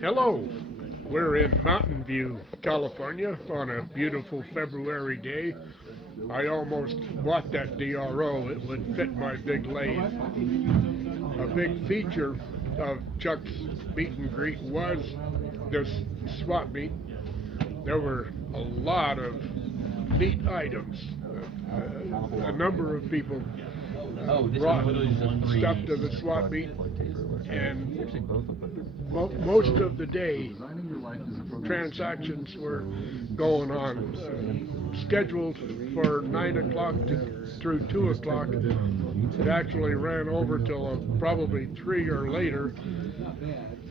Hello, we're in Mountain View, California on a beautiful February day. I almost bought that DRO, it would fit my big lathe. A big feature of Chuck's meet and greet was this swap meet. There were a lot of neat items. A number of people brought stuff to the swap meet, and most of the day transactions were going on. Scheduled for 9 o'clock through 2 o'clock. It actually ran over till probably 3 or later.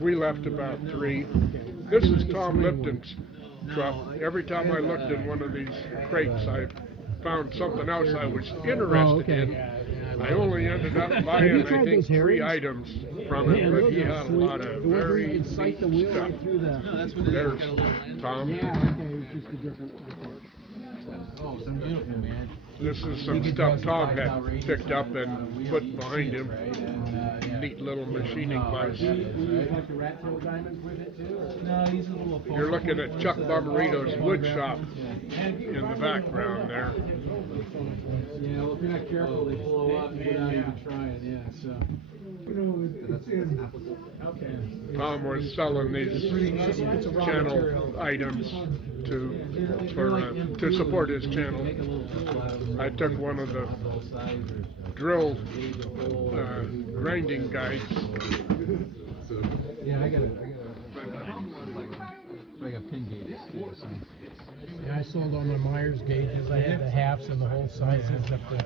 We left about 3. This is Tom Lipton's truck. Every time I looked in one of these crates, I found something else I was interested in. I only ended up buying, I think, 3 items from it, but he had a lot of very neat stuff. There's Tom. Oh, some beautiful, man. This is some stuff Tom had picked up and put behind him. Neat little machining device. You're looking at Chuck Bommarito's wood shop in the background there. Yeah, well, if you're not careful, they blow up without even trying, yeah, so. Tom was selling these channel items to support his channel. I took one of the drill grinding guides. Yeah, I got pin gauges. Yeah, I sold all my Myers gauges. I had the halves and the whole sizes up to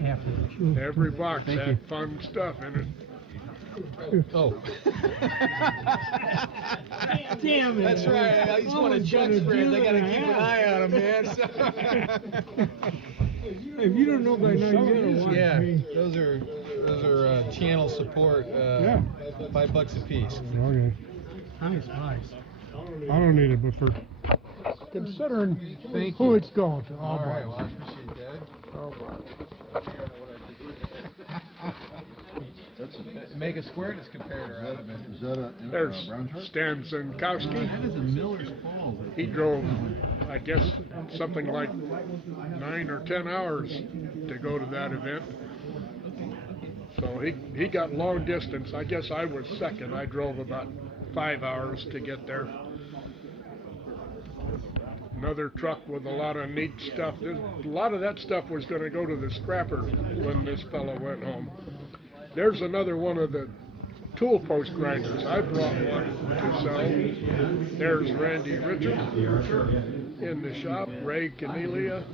half inch. Every box had fun stuff in it. Oh. Damn it. That's right. He's one of Chuck's friends. I gotta keep an eye on him, man. So. If you don't know by now, you gotta watch me. Those are channel support. Yeah. $5 a piece. Okay. Nice. I don't need it, but for considering who it's going to. All right, well, I appreciate that. Make a squareness comparator out of it. There's Stan Zinkowski. That is a Miller's Falls. He drove, I guess, something like 9 or 10 hours to go to that event. So he got long distance. I guess I was second. I drove about 5 hours to get there. Another truck with a lot of neat stuff. A lot of that stuff was going to go to the scrapper when this fellow went home. There's another one of the tool post grinders. I brought one to sell. There's Randy Richard in the shop. Ray Cornelia.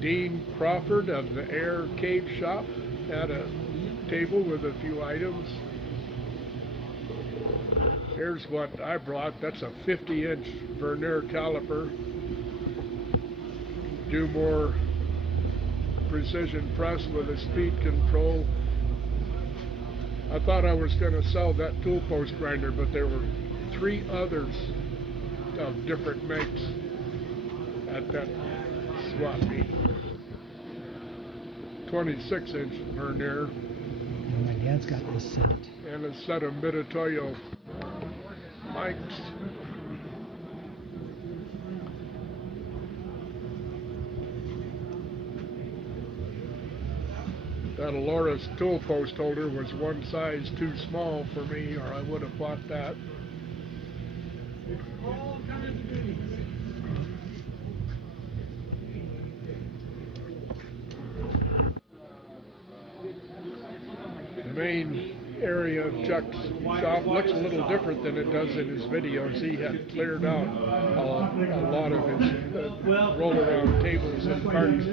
Dean Crawford of the Air Cave Shop had a table with a few items. Here's what I brought. That's a 50-inch vernier caliper. Do more precision press with a speed control. I thought I was going to sell that tool post grinder, but there were 3 others of different makes at that swap meet. 26-inch vernier. And my dad's got this set. And a set of Mitutoyo mics. That Alora's tool post holder was one size too small for me, or I would have bought that. The main area of Chuck's shop looks a little different than it does in his videos. He had cleared out a lot of his roll-around tables and parts.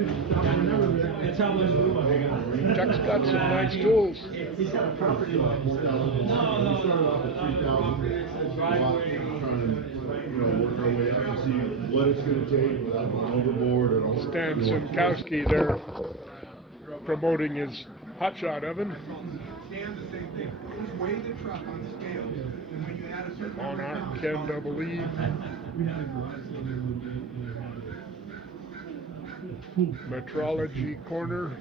Chuck's got some nice tools. He's got a property line. We started off at 3,000. Work our way up to see what it's going to take without going overboard and all. Stan Zinkowski there promoting his hotshot oven. Monarch Ken Double E. Metrology corner.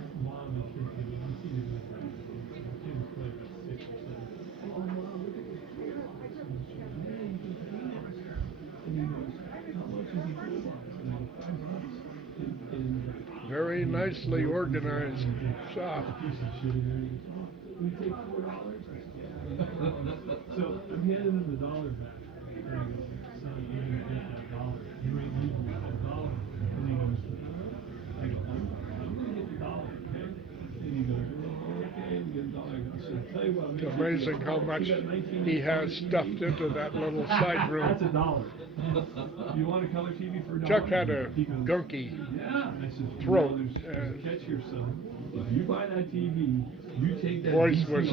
Very nicely organized shop. So I'm handing him the dollar back. And I go, son, you're gonna get that dollar. You ain't leaving with that dollar. And he goes, I go, I'm gonna get the dollar, okay? And he goes, oh, okay, and you get the dollar. I go, so I'll tell you what, I'm It's gonna amazing how much he has stuffed into that little side room. That's a dollar. You want a color TV for a dollar? Chuck had a He goes, gunky yeah. And I said, throat, there's a catch here, son. If you buy that TV, you take that voice VCR, was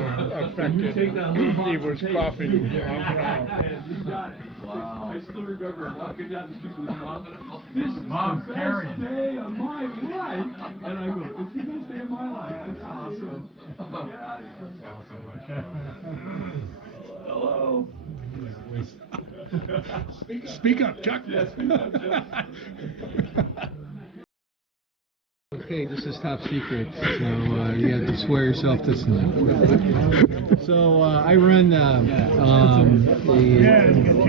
and you affected. take that little box He of was tape. coughing. And you got it. Wow. I still remember walking down the street with Mom. This is the best day of my life. And I go, it's the best day of my life. That's awesome. Hello. Speak up, Chuck. Yes, speak up, Chuck. Okay, this is top secret, so you have to swear yourself this time. So I run the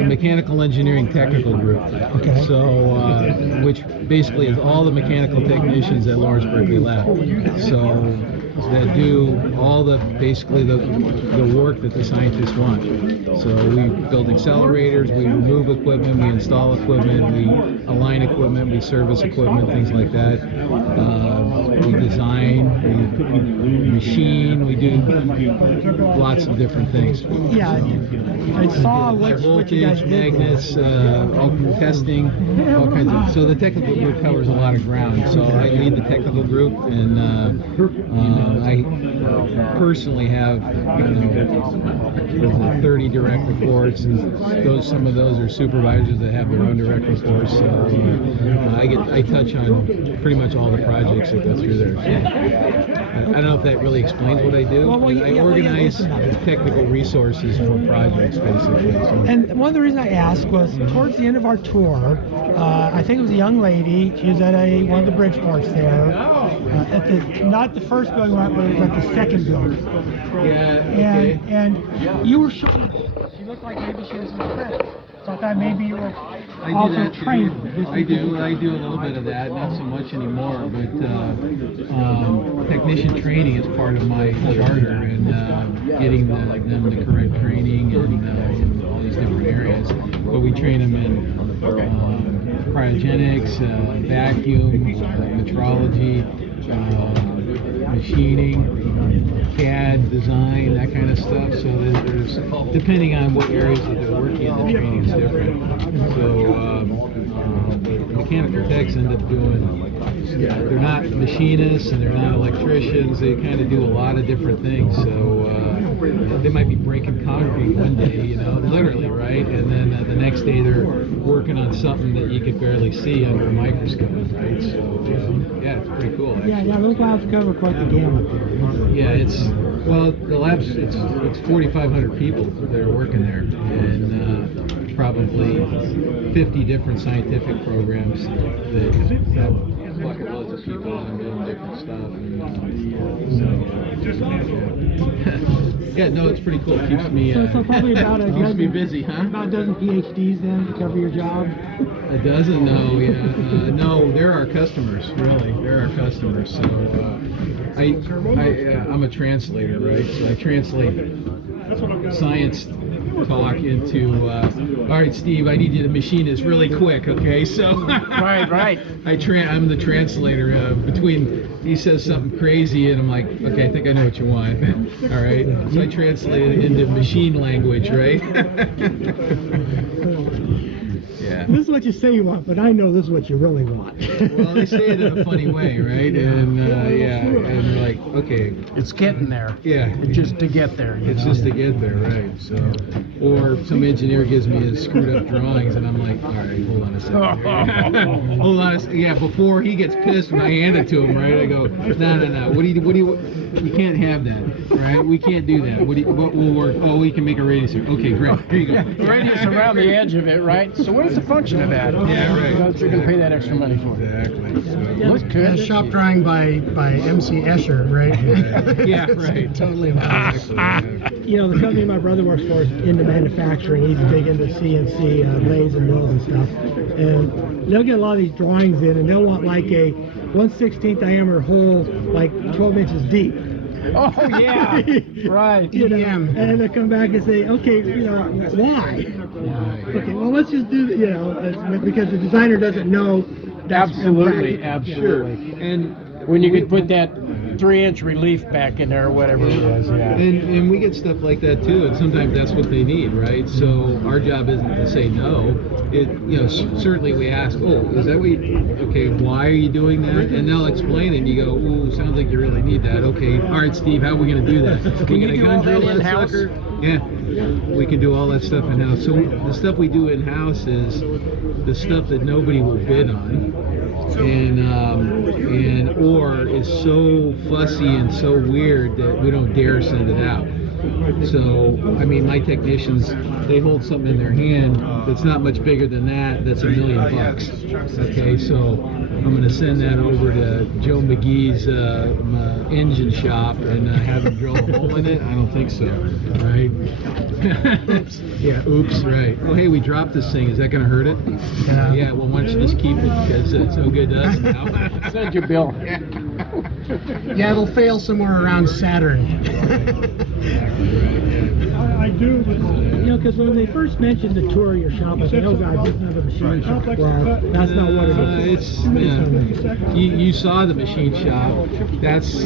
mechanical engineering technical group. Okay. So which basically is all the mechanical technicians at Lawrence Berkeley Lab. So that do all basically the work that the scientists want. So we build accelerators, we remove equipment, we install equipment, we align equipment, we service equipment, things like that. We design, we machine, we do lots of different things. Yeah, I saw what you guys Voltage, did. magnets, all testing, all kinds of. So the technical group covers a lot of ground. So I lead the technical group, and I personally have 30 direct reports, and some of those are supervisors that have their own direct reports. So I touch on pretty much all the projects that go through there. So, I don't know if that really explains what I do. Well, but I organize technical resources for projects, basically. So. And one of the reasons I asked was towards the end of our tour, I think it was a young lady. She was at one of the Bridgeports there, at not the first building, but it was at the second building. Yeah. Okay. And you were showing her. She looked like maybe she was an apprentice. So I thought maybe you were I do also that trained. too. I do a little bit of that, not so much anymore. But technician training is part of my charter, and getting them the correct training in all these different areas. But we train them in cryogenics, vacuum, metrology, machining, CAD design, that kind of stuff. So there's depending on what areas that they're working in, the training is different. So mechanical techs end up doing. They're not machinists and they're not electricians. They kind of do a lot of different things. So they might be breaking concrete one day, literally, right? And then the next day they're working on something that you could barely see under a microscope, right? So yeah, it's pretty cool. Actually. Yeah, those labs cover quite the gamut. Yeah, the lab's it's 4,500 people that are working there, and probably 50 different scientific programs that have bucket loads of people and doing different stuff. Yeah, no, it's pretty cool. It keeps me So probably about keeps me busy, huh? About a dozen PhDs then to cover your job. A dozen? No, yeah. No, they're our customers, really. They're our customers. So I'm a translator, right? So I translate science talk into, all right, Steve, I need you to machine this really quick, okay? So Right. I'm the translator between, he says something crazy and I'm like, okay, I think I know what you want. All right, so I translate it into machine language, right? Yeah. This is what you say you want, but I know this is what you really want. Well, they say it in a funny way, right? And and we're like, okay, It's getting there. yeah, It's just to get there. it's just to get there, right? So, or some engineer gives me his screwed up drawings, and I'm like, all right, hold on a second. Hold on a second. Yeah, before he gets pissed when I hand it to him, right? I go, no. What do you can't have that, right? We can't do that. What will work? Oh, we can make a radius here. Okay, great. Here you go. Radius around the edge of it, right? So what is the function of that? Yeah, right. You're going to pay that extra money for it. Exactly. So, Looks good. Shop drawing by M.C. Escher, right? yeah, right. Totally. You know, the company my brother works for is into manufacturing. He's big into CNC lathes and mills and stuff. And they'll get a lot of these drawings in, and they'll want like a 1/16 diameter hole, like 12 inches deep. Oh yeah, right. You know, and they'll come back and say, okay, why? Okay, well, let's just do because the designer doesn't know. That's Absolutely, impractical. absolutely. And When you could put that 3-inch relief back in there or whatever it was, yeah. And we get stuff like that too, and sometimes that's what they need, right? So our job isn't to say no. Certainly we ask, is that what okay, why are you doing that? And they'll explain it, and you go, ooh, sounds like you really need that. Okay, all right, Steve, how are we going to do that? Can We you gonna do all that drill in-house? sucker? Yeah, we can do all that stuff in-house. So the stuff we do in-house is the stuff that nobody will bid on. Or is so fussy and so weird that we don't dare send it out. So, I mean, my technicians, they hold something in their hand that's not much bigger than that, that's $1 million. Okay, so I'm going to send that over to Joe McGee's engine shop and have him drill a hole in it? I don't think so, right? Yeah, oops, right. Oh, hey, we dropped this thing. Is that going to hurt it? Yeah, well, why don't you just keep it because it's no good to us now. Send your bill. Yeah, it'll fail somewhere around Saturn. I do, because when they first mentioned the tour of your shop, I said, oh God, this is another machine shop. Well, that's not what it is. You saw the machine shop. That's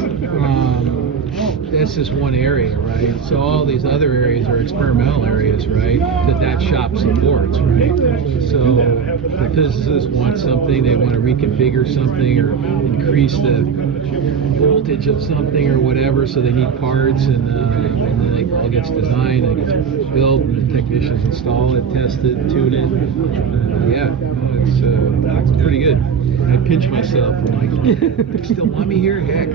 just one area, right? So all these other areas are experimental areas, right? That shop supports, right? So the physicists want something, they want to reconfigure something or increase the voltage of something or whatever, so they need parts, and then it all gets designed, and it gets built, and the technicians install it, test it, tune it. It's pretty good. I pinch myself. I'm like, still want me here? Heck.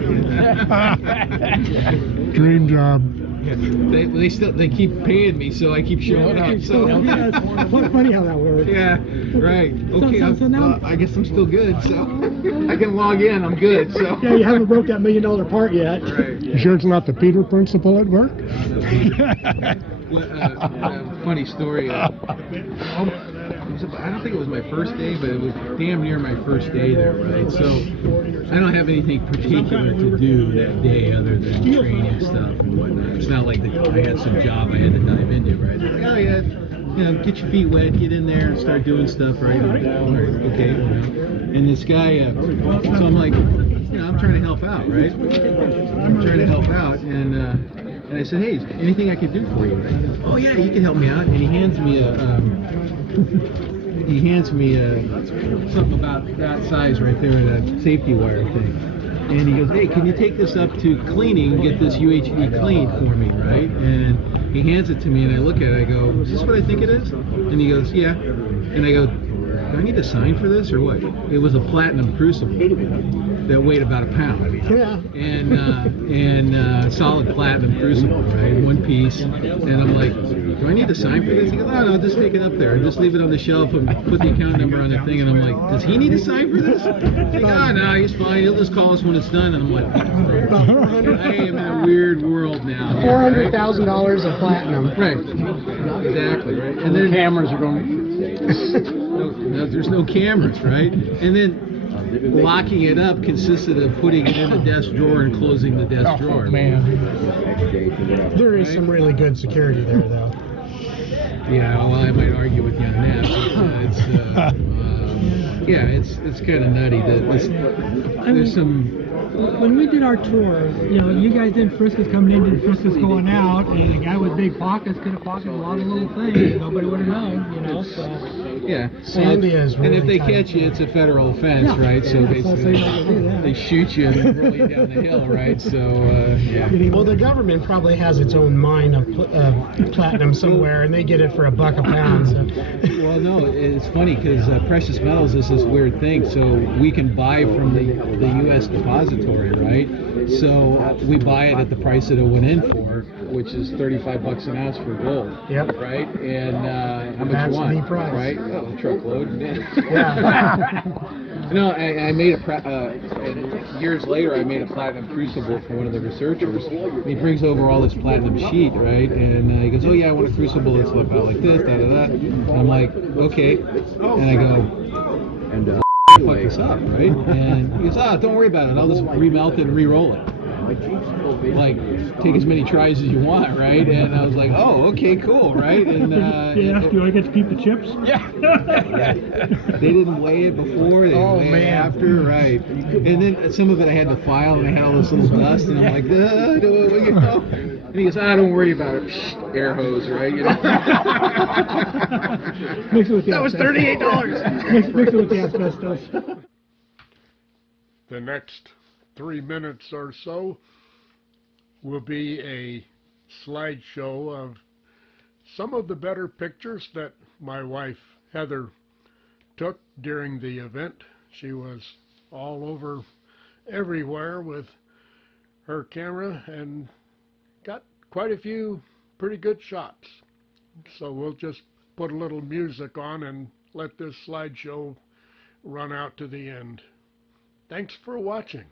Dream job. Yeah. They keep paying me, so I keep showing up. So It's funny how that works. yeah, right. Okay, so now, I guess I'm still good, so I can log in. I'm good. So yeah, you haven't broke that $1 million part yet. right. You sure it's not the Peter principle at work? Funny story. I don't think it was my first day, but it was damn near my first day there, right? So I don't have anything particular to do that day other than training stuff and whatnot. It's not like I had some job I had to dive into, right? They're like, oh yeah, get your feet wet, get in there and start doing stuff, right? All right, okay, And this guy, so I'm like, I'm trying to help out, right? I'm trying to help out, and I said, hey, is there anything I can do for you? Right? Oh yeah, you can help me out. And he hands me something about that size right there, that safety wire thing. And he goes, hey, can you take this up to cleaning and get this UHD cleaned for me, right? And he hands it to me, and I look at it, I go, is this what I think it is? And he goes, yeah. And I go, do I need to sign for this or what? It was a platinum crucible that weighed about a pound. Yeah. And solid platinum crucible, right? One piece. And I'm like, do I need to sign for this? He goes, no, just take it up there. Just leave it on the shelf and put the account number on the thing. And I'm like, does he need to sign for this? He's like, no, he's fine. He'll just call us when it's done. And I'm like, I am in a weird world now. $400,000 of platinum. Right. Exactly, right? And then Cameras are going. there's no cameras, right? And then locking it up consisted of putting it in the desk drawer and closing the desk drawer. Man. There is some really good security there, though. Yeah, well, I might argue with you on that. But, it's kind of nutty. There's some. When we did our tour, you guys did Frisco's coming in, did Frisco's going out, and a guy with big pockets could have pocketed a lot of little things. Nobody would have known, so. Yeah. Sandia is really and if they tight. catch you, it's a federal offense, right? So basically, they shoot you and then roll you down the hill, right? So, yeah. Well, the government probably has its own mine of platinum somewhere, and they get it for $1 a pound. So. Well, no, it's funny because precious metals is this weird thing. So we can buy from the U.S. depository, right? So we buy it at the price that it went in for, which is $35 an ounce for gold. Yep. Right? And how much That's you want? the price. Right? Oh, truckload. Yeah. No, I made and years later I made a platinum crucible for one of the researchers. And he brings over all this platinum sheet, right? And he goes, oh yeah, I want a crucible that's about like this, da da da. And I'm like, okay. And I go, and fuck this up, right? And he goes, don't worry about it. I'll just remelt it and re-roll it. Like, take as many tries as you want, right? And I was like, oh, okay, cool, right? And They asked you, I get to keep the chips? yeah. They didn't weigh it before, they didn't weigh it after, right? And then some of it I had to file, and I had all this little dust, and I'm like, you know? And he goes, don't worry about it. Psh, air hose, right? You know? Mix it with the That was $38. Mix it with the asbestos. The next 3 minutes or so will be a slideshow of some of the better pictures that my wife Heather took during the event. She was all over everywhere with her camera and got quite a few pretty good shots. So we'll just put a little music on and let this slideshow run out to the end. Thanks for watching.